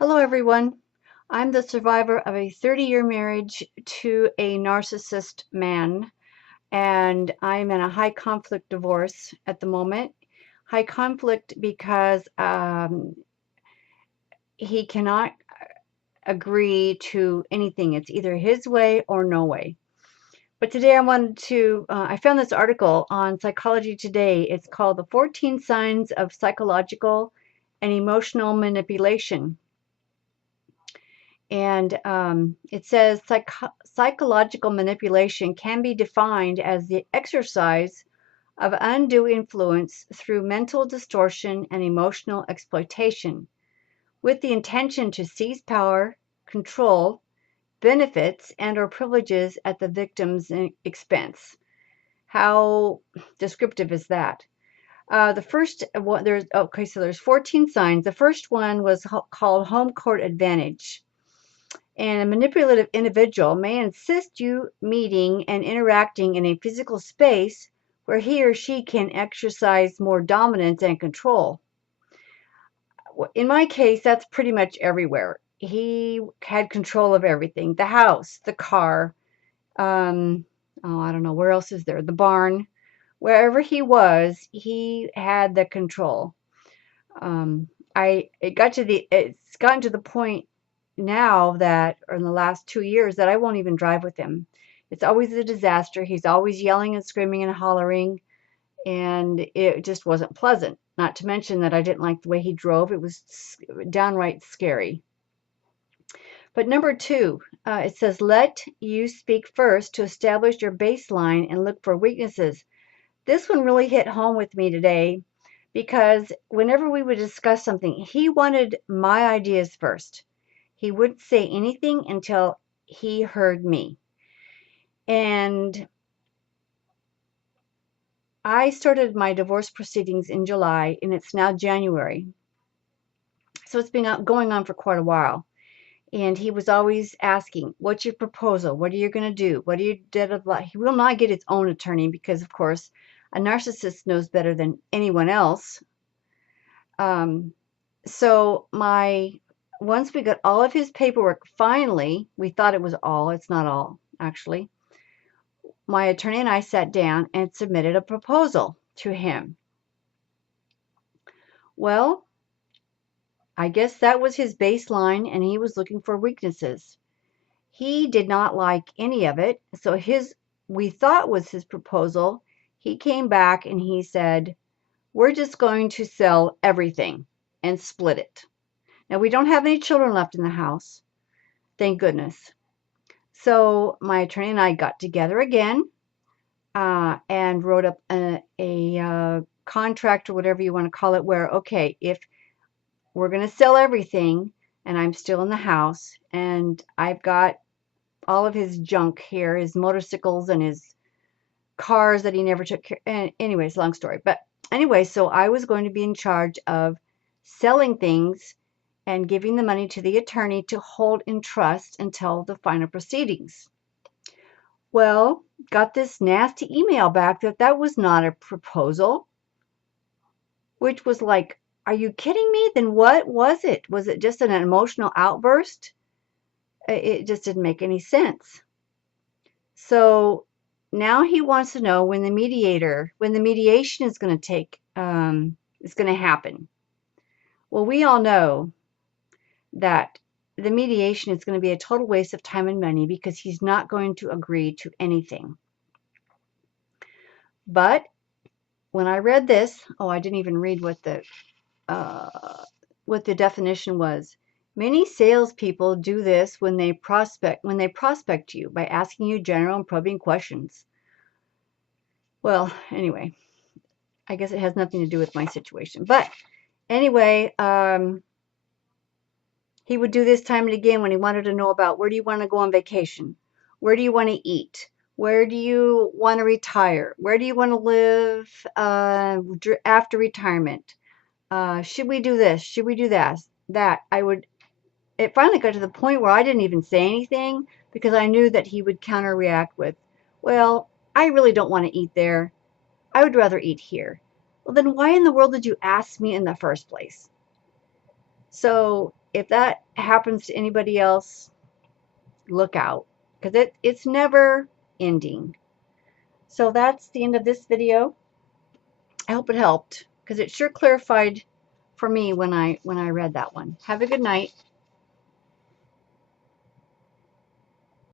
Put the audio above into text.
Hello, everyone. I'm the survivor of a 30-year marriage to a narcissist man, and I'm in a high conflict divorce at the moment. High conflict because he cannot agree to anything. It's either his way or no way. But today I found this article on Psychology Today. It's called The 14 Signs of Psychological and Emotional Manipulation. And it says psychological manipulation can be defined as the exercise of undue influence through mental distortion and emotional exploitation, with the intention to seize power, control, benefits, and/or privileges at the victim's expense. How descriptive is that? The first one, there's 14 signs. The first one was called home court advantage. And a manipulative individual may insist you meeting and interacting in a physical space where he or she can exercise more dominance and control. In my case, that's pretty much everywhere. He had control of everything, the house, the car, I don't know, where else is there? The barn. Wherever he was, he had the control. It's gotten to the point now that, or in the last 2 years, that I won't even drive with him. It's always a disaster. He's always yelling and screaming and hollering, and it just wasn't pleasant. Not to mention that I didn't like the way he drove. It was downright scary. But number two, it says, let you speak first to establish your baseline and look for weaknesses. This one really hit home with me today because whenever we would discuss something, he wanted my ideas first. He wouldn't say anything until he heard me. And I started my divorce proceedings in July, and it's now January. So it's been going on for quite a while. And he was always asking, what's your proposal? What are you going to do? What are you dead of life? He will not get his own attorney because, of course, a narcissist knows better than anyone else. Once we got all of his paperwork, finally, we thought it was all. It's not all, actually. My attorney and I sat down and submitted a proposal to him. Well, I guess that was his baseline, and he was looking for weaknesses. He did not like any of it, so we thought was his proposal. He came back and he said, we're just going to sell everything and split it. Now, we don't have any children left in the house, thank goodness. So my attorney and I got together again and wrote up a contract, or whatever you want to call it, where, okay, if we're going to sell everything and I'm still in the house and I've got all of his junk here, his motorcycles and his cars that he never took care of. Anyways, long story. But anyway, so I was going to be in charge of selling things and giving the money to the attorney to hold in trust until the final proceedings. Well, got this nasty email back that was not a proposal, which was like, are you kidding me? Then what was it? Was it just an emotional outburst? It just didn't make any sense. So now he wants to know when the mediation is going to happen. Well, we all know that the mediation is going to be a total waste of time and money because he's not going to agree to anything. But when I read this, I didn't even read what the definition was. Many salespeople do this when they prospect you by asking you general and probing questions. Well, anyway, I guess it has nothing to do with my situation. But anyway, he would do this time and again when he wanted to know about, where do you want to go on vacation? Where do you want to eat? Where do you want to retire? Where do you want to live after retirement? Should we do this? Should we do that? It finally got to the point where I didn't even say anything because I knew that he would counter-react with, well, I really don't want to eat there. I would rather eat here. Well, then why in the world did you ask me in the first place? So if that happens to anybody else, look out, because it's never ending. So that's the end of this video. I hope it helped, because it sure clarified for me when I read that one. Have a good night.